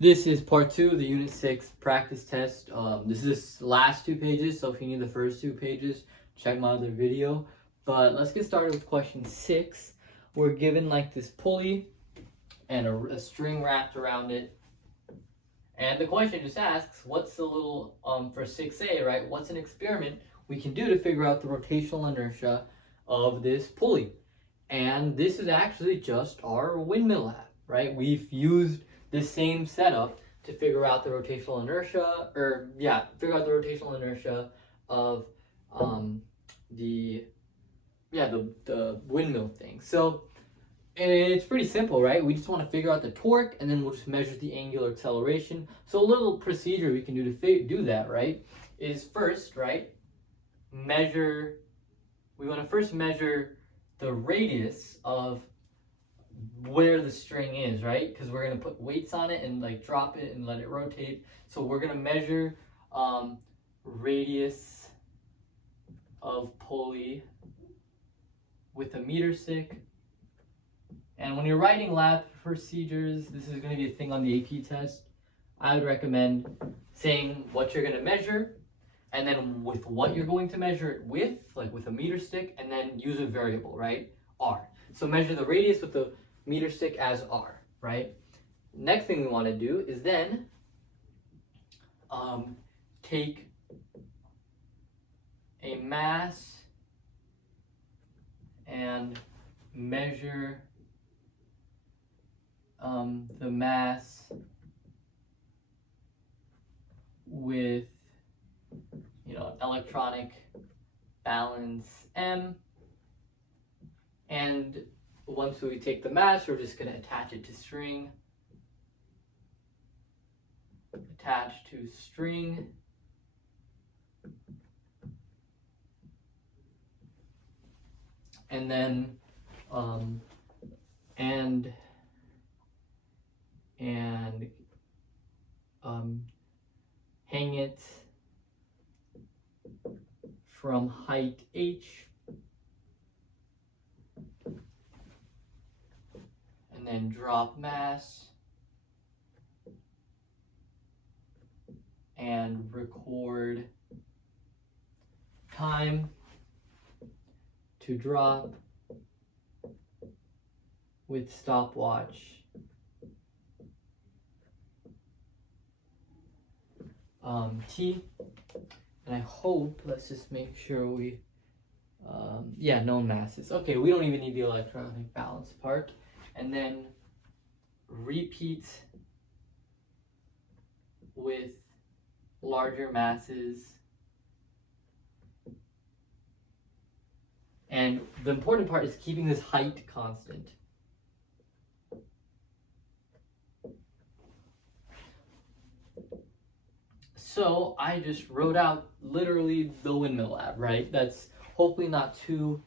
This is part 2 of the Unit 6 practice test. This is the last 2 pages, so if you need the first 2 pages, check my other video. But let's get started with question 6. We're given like this pulley and a string wrapped around it. And the question just asks, what's the little, for 6a, right? What's an experiment we can do to figure out the rotational inertia of this pulley? And this is actually just our windmill lab, right? We've used the same setup to figure out the rotational inertia, of the windmill thing. So it's pretty simple, right? We just want to figure out the torque, and then we'll just measure the angular acceleration. So a little procedure we can do to do that, right, is first, right, we want to first measure the radius of where the string is, right? Because we're going to put weights on it and like drop it and let it rotate. So we're going to measure radius of pulley with a meter stick. And when you're writing lab procedures, this is going to be a thing on the AP test. I would recommend saying what you're going to measure, and then with what you're going to measure it with, like with a meter stick, and then use a variable, right? R. So measure the radius with the meter stick as R, right? Next thing we want to do is then take a mass and measure the mass with, an electronic balance M. And once we take the mass, we're just going to attach it to string. Attach to string. And then hang it from height h, and then drop mass and record time to drop with stopwatch T. And I hope, let's just make sure we, known masses. Okay, we don't even need the electronic balance part. And then repeat with larger masses. And the important part is keeping this height constant. So I just wrote out literally the windmill lab, right? That's hopefully not too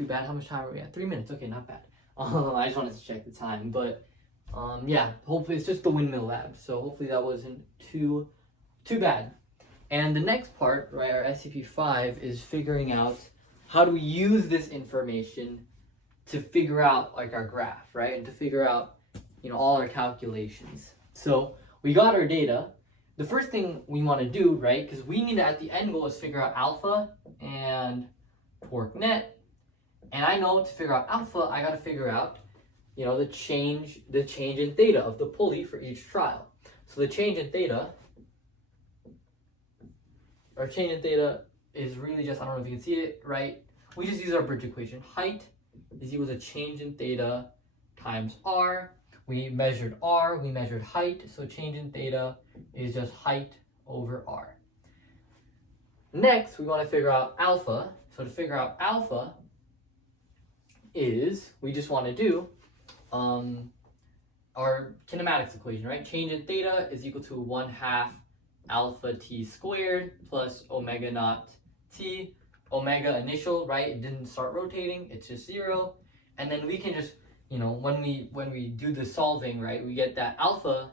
bad. How much time are we at? 3 minutes. Okay, not bad. I just wanted to check the time, but hopefully it's just the windmill lab. So hopefully that wasn't too bad. And the next part, right, our SCP-5 is figuring out how do we use this information to figure out like our graph, right? And to figure out, all our calculations. So we got our data. The first thing we want to do, right, because we need to, at the end goal is figure out alpha and torque net. And I know to figure out alpha, I got to figure out, the change in theta of the pulley for each trial. So the change in theta, is really just, I don't know if you can see it, right? We just use our bridge equation. Height is equal to change in theta times r. We measured r, we measured height, so change in theta is just height over r. Next, we want to figure out alpha. So to figure out alpha we just want to do our kinematics equation, right? Change in theta is equal to 1/2 alpha t squared plus omega naught t. Omega initial, right? It didn't start rotating, it's just 0. And then we can just, when we do the solving, right, we get that alpha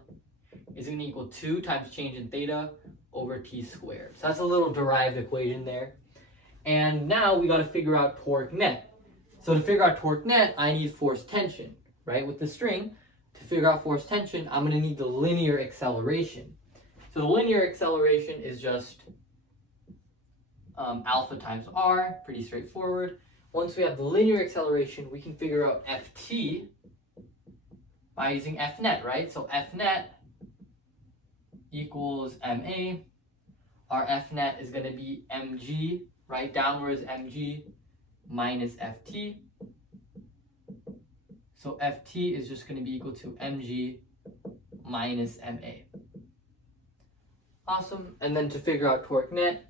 is going to equal 2 times change in theta over t squared. So that's a little derived equation there. And now we got to figure out torque net. So to figure out torque net, I need force tension, right, with the string. To figure out force tension, I'm going to need the linear acceleration. So the linear acceleration is just alpha times r, pretty straightforward. Once we have the linear acceleration, we can figure out Ft by using Fnet, right? So Fnet equals ma. Our Fnet is going to be mg, right? Downward is mg minus Ft. So Ft is just going to be equal to mg minus ma. Awesome. And then to figure out torque net,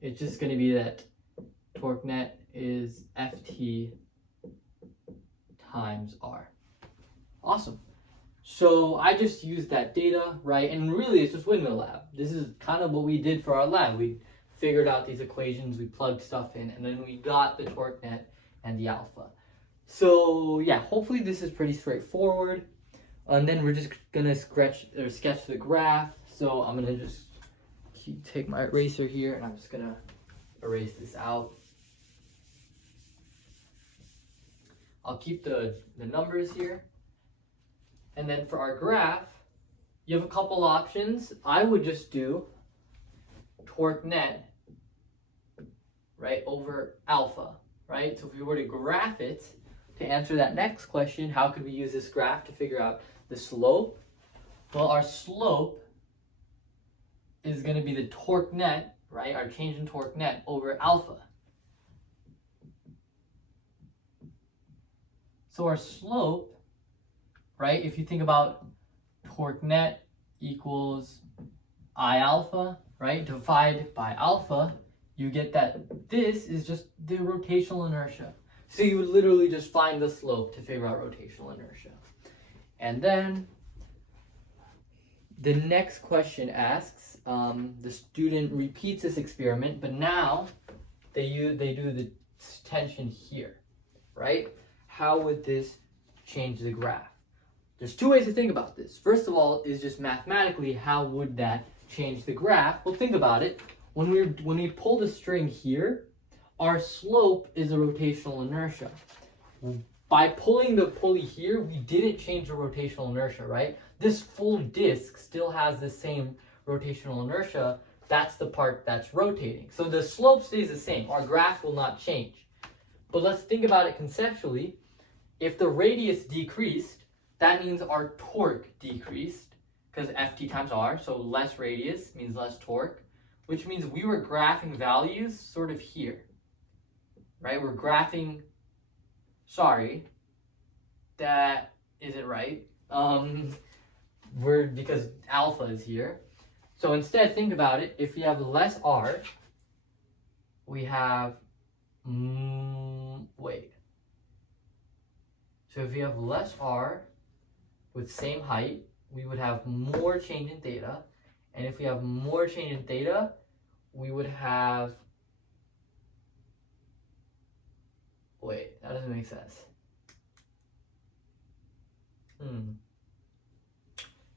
it's just going to be that torque net is Ft times r. Awesome. So I just used that data, right? And really it's just Windmill Lab. This is kind of what we did for our lab. We figured out these equations, we plugged stuff in, and then we got the torque net and the alpha. So yeah, hopefully this is pretty straightforward. And then we're just gonna sketch the graph. So I'm gonna just take my eraser here and I'm just gonna erase this out. I'll keep the numbers here. And then for our graph, you have a couple options. I would just do torque net, right, over alpha, right? So if we were to graph it, to answer that next question, how could we use this graph to figure out the slope? Well, our slope is going to be the torque net, right? Our change in torque net over alpha. So our slope, right, if you think about torque net equals I alpha, right, divided by alpha, you get that this is just the rotational inertia. So you would literally just find the slope to figure out rotational inertia. And then the next question asks, the student repeats this experiment, but now they do the tension here, right? How would this change the graph? There's two ways to think about this. First of all is just mathematically, how would that change the graph? Well, think about it. When we pull the string here, our slope is a rotational inertia. By pulling the pulley here, we didn't change the rotational inertia, right? This full disc still has the same rotational inertia. That's the part that's rotating. So the slope stays the same. Our graph will not change. But let's think about it conceptually. If the radius decreased, that means our torque decreased because Ft times r, so less radius means less torque, which means we were graphing values sort of here, right? We're graphing, sorry, that isn't right. Because alpha is here. So instead, think about it. If we have less r, we have, So if we have less r, with same height, we would have more change in theta. And if we have more change in theta, we would have, that doesn't make sense.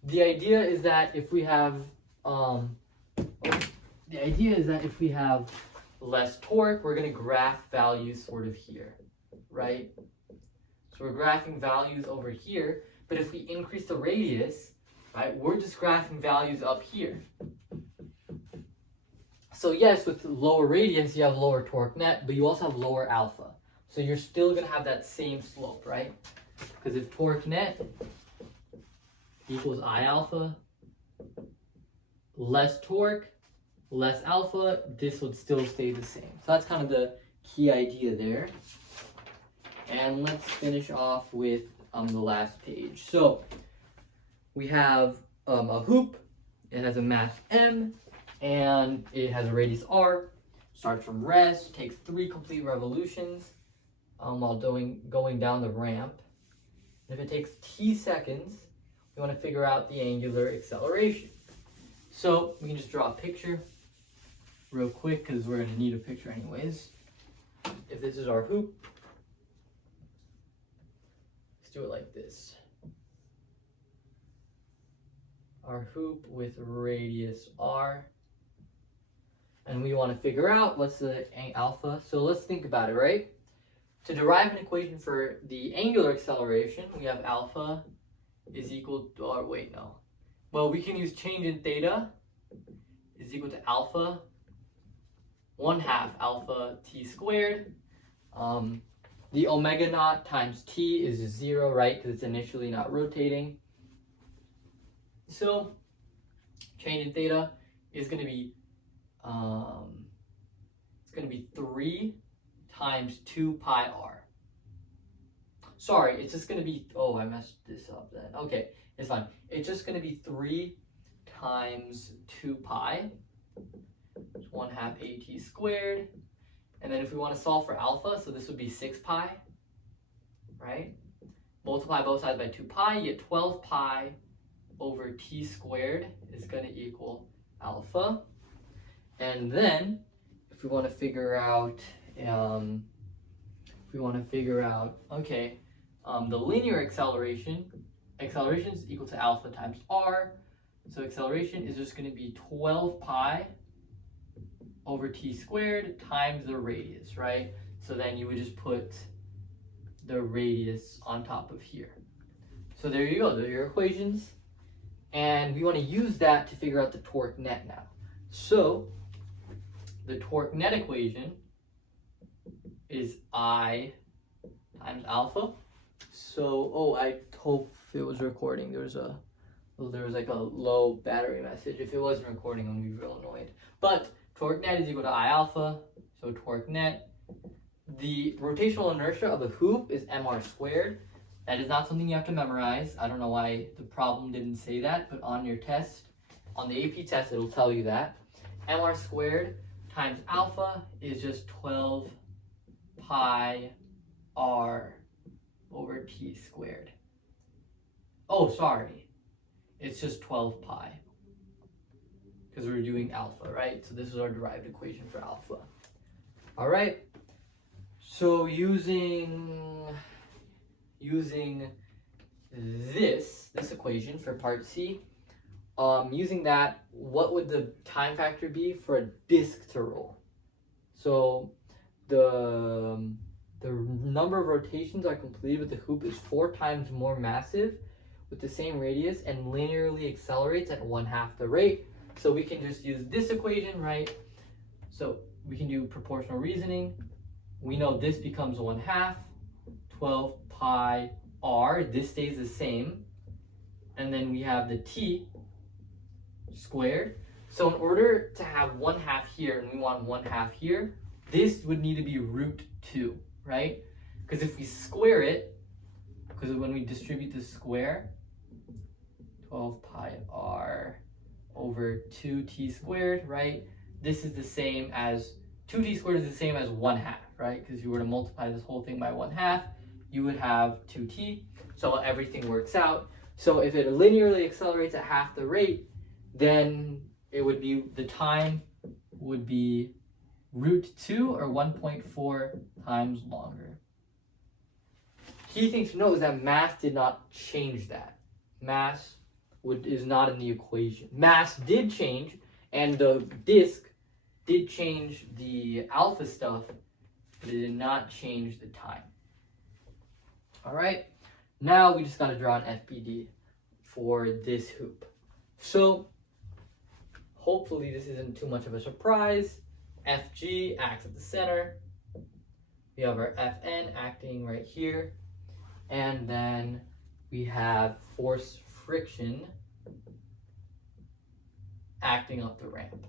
The idea is that if we have, less torque, we're going to graph values sort of here, right? So we're graphing values over here. But if we increase the radius, right, we're just graphing values up here. So yes, with lower radius, you have lower torque net, but you also have lower alpha. So you're still going to have that same slope, right? Because if torque net equals I alpha, less torque, less alpha, this would still stay the same. So that's kind of the key idea there. And let's finish off with the last page. So we have a hoop. It has a mass m, and it has a radius r. Starts from rest, takes 3 complete revolutions while going down the ramp. And if it takes t seconds, we want to figure out the angular acceleration. So we can just draw a picture real quick because we're going to need a picture anyways. If this is our hoop, do it like this. Our hoop with radius r. And we want to figure out what's the alpha. So let's think about it, right? to derive an equation for the angular acceleration, we have alpha is equal to, or wait, no. Well, we can use change in theta is equal to alpha 1/2 alpha t squared. The omega naught times t is 0, right? Because it's initially not rotating. So change in theta is going to be it's going to be 3 times 2 pi r. Sorry, it's just going to be, oh, I messed this up then. Okay, it's fine. It's just going to be 3 times 2 pi. It's 1/2 at squared. And then if we want to solve for alpha, so this would be 6 pi, right? Multiply both sides by 2 pi, you get 12 pi over t squared is going to equal alpha. And then if we want to figure out, okay, the linear acceleration is equal to alpha times r. So acceleration is just going to be 12 pi over t squared times the radius, right? So then you would just put the radius on top of here. So there you go, those are your equations. And we want to use that to figure out the torque net now. So the torque net equation is I times alpha. So, oh, I hope it was recording. There was like a low battery message. If it wasn't recording, I'm gonna be real annoyed. But torque net is equal to I alpha. So torque net. The rotational inertia of a hoop is mr squared. That is not something you have to memorize. I don't know why the problem didn't say that, but on your test, on the AP test, it'll tell you that. Mr squared times alpha is just 12 pi r over t squared. Oh, sorry. It's just 12 pi. Because we're doing alpha, right? So this is our derived equation for alpha. All right. So using this equation for part C, using that, what would the time factor be for a disk to roll? So the number of rotations are completed with the hoop is 4 times more massive with the same radius and linearly accelerates at 1/2 the rate. So we can just use this equation, right? So we can do proportional reasoning. We know this becomes 1/2, 12 pi r, this stays the same. And then we have the t squared. So in order to have 1/2 here and we want 1/2 here, this would need to be root 2, right? Because if we square it, because when we distribute the square, 12 pi r over 2t squared, right? This is the same as, 2t squared is the same as 1/2, right? Because if you were to multiply this whole thing by 1/2, you would have 2t. So everything works out. So if it linearly accelerates at half the rate, then it would be, the time would be root 2 or 1.4 times longer. Key thing to know is that mass did not change that. Mass is not in the equation. Mass did change, and the disk did change the alpha stuff, but it did not change the time. All right, now we just got to draw an FBD for this hoop. So hopefully this isn't too much of a surprise. FG acts at the center. We have our FN acting right here. And then we have force friction acting up the ramp.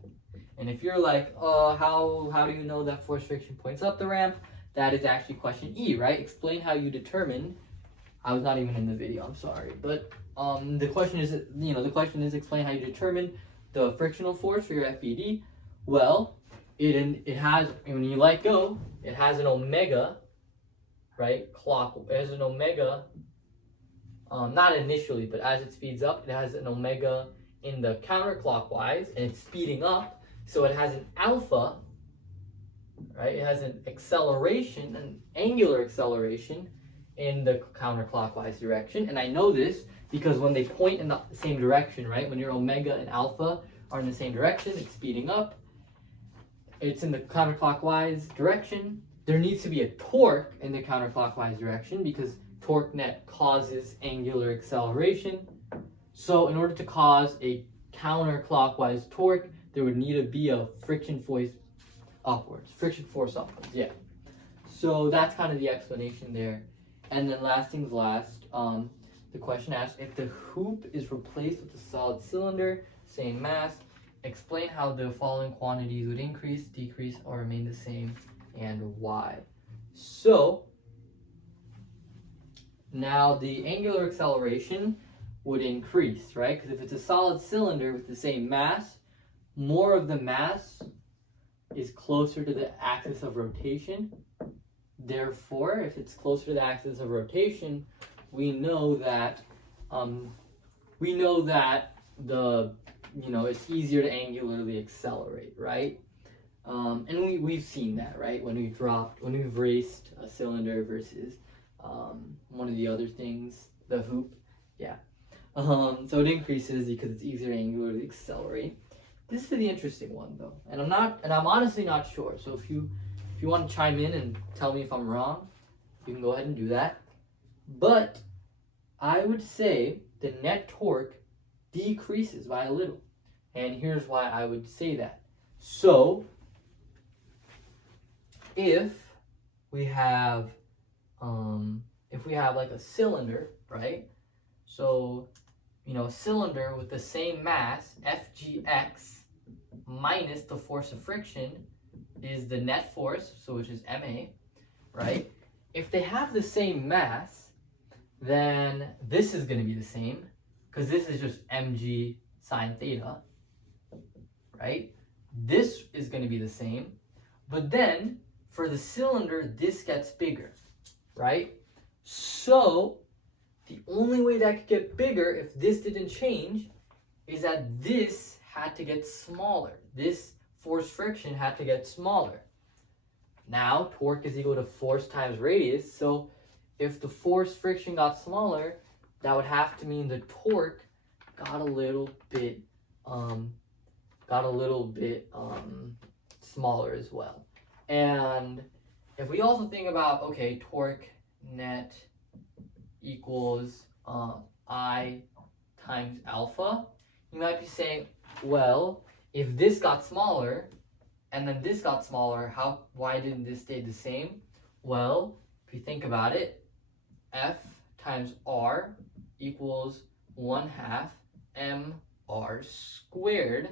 And if you're like, how do you know that force friction points up the ramp? That is actually question E, right? Explain how you determine. I was not even in the video, I'm sorry. But the question is explain how you determine the frictional force for your FBD. Well, it has, when you let go, it has an omega, right? It has an omega, not initially, but as it speeds up, it has an omega in the counterclockwise, and it's speeding up, so it has an alpha, right? It has an acceleration, an angular acceleration in the counterclockwise direction, and I know this because when they point in the same direction, right? When your omega and alpha are in the same direction, it's speeding up. It's in the counterclockwise direction, there needs to be a torque in the counterclockwise direction because torque net causes angular acceleration. So in order to cause a counterclockwise torque, there would need to be a friction force upwards. Yeah. So that's kind of the explanation there. And then last things last, the question asks, if the hoop is replaced with a solid cylinder, same mass, explain how the following quantities would increase, decrease, or remain the same, and why. So now the angular acceleration would increase, right? Because if it's a solid cylinder with the same mass, more of the mass is closer to the axis of rotation. Therefore, if it's closer to the axis of rotation, we know that it's easier to angularly accelerate, right? And we've seen that, right? When we've raced a cylinder versus one of the other things, the hoop, yeah. So it increases because it's easier to angularly accelerate. This is the interesting one though, and I'm honestly not sure. So if you want to chime in and tell me if I'm wrong, you can go ahead and do that. But I would say the net torque decreases by a little. And here's why I would say that. So if we have like a cylinder, right? So, a cylinder with the same mass, Fgx, minus the force of friction is the net force, so which is ma, right? If they have the same mass, then this is going to be the same, because this is just mg sine theta, right? This is going to be the same, but then for the cylinder, this gets bigger, right? So the only way that could get bigger if this didn't change is that this had to get smaller. This force friction had to get smaller. Now, torque is equal to force times radius, so if the force friction got smaller, that would have to mean the torque got a little bit smaller as well. And if we also think about, okay, torque net equals I times alpha, you might be saying, well, if this got smaller and then this got smaller, why didn't this stay the same? Well, if you think about it, F times R equals 1/2 mr squared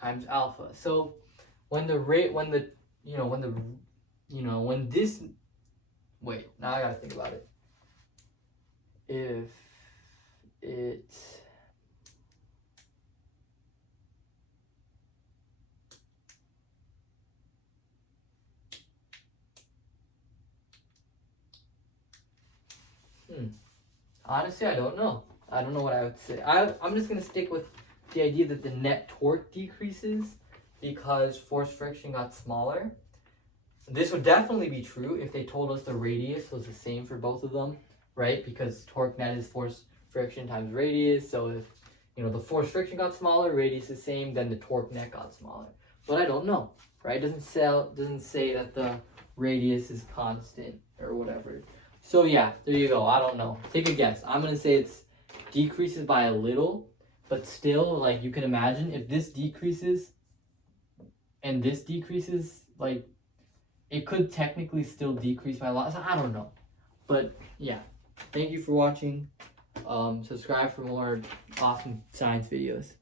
times alpha. So when this, wait, now I gotta think about it. If it honestly, I don't know. I don't know what I would say. I'm just going to stick with the idea that the net torque decreases because force friction got smaller. This would definitely be true if they told us the radius was the same for both of them, right? Because torque net is force friction times radius. So if, the force friction got smaller, radius is the same, then the torque net got smaller. But I don't know, right? It doesn't say that the radius is constant or whatever. So yeah, there you go. I don't know. Take a guess. I'm going to say it's decreases by a little, but still, like, you can imagine if this decreases and this decreases, like, it could technically still decrease by a lot. So I don't know. But yeah, thank you for watching. Subscribe for more awesome science videos.